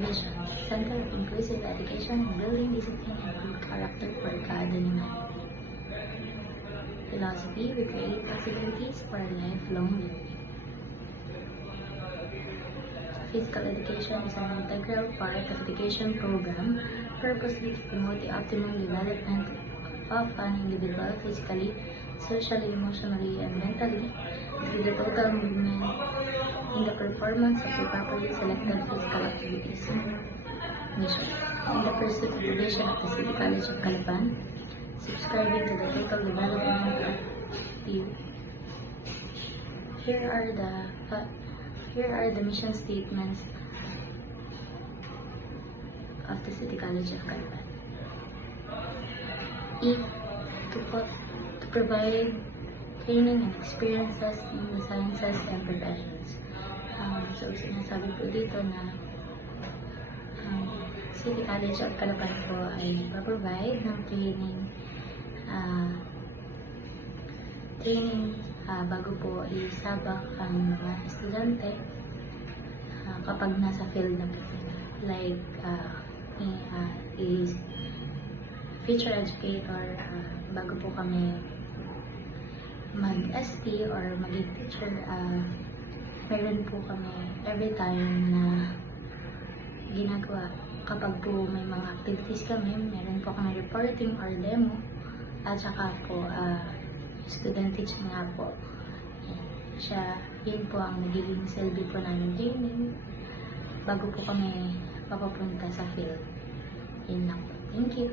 Vision, Center of Inclusive Education and Building Discipline and Good Character for cada naman. Philosophy, we create possibilities for lifelong learning. Physical education is an integral part of education program purposely to promote the optimum development of an individual physically, socially, emotionally, and mentally through the total movement in the performance of the properly selected physical activities. Mission. In the pursuit of the vision of the City College of Calapan, subscribing to the total development of the Here are the mission statements of the City College of Calapan. E. To provide training and experiences in the sciences and professions. So, sinasabi po dito na City College of Calapan po ay provide ng training bago po isabak ang mga estudyante kapag nasa field na po sila. Like, is future educator, bago po kami mag-ST or maging teacher, meron po kami every time na ginagawa. Kapag po may mga activities kami, meron po kami reporting or demo, at saka po student teaching nga po. Yun po ang nagiging silbi po namin training bago po kami papapunta sa field. Yun lang po. Thank you.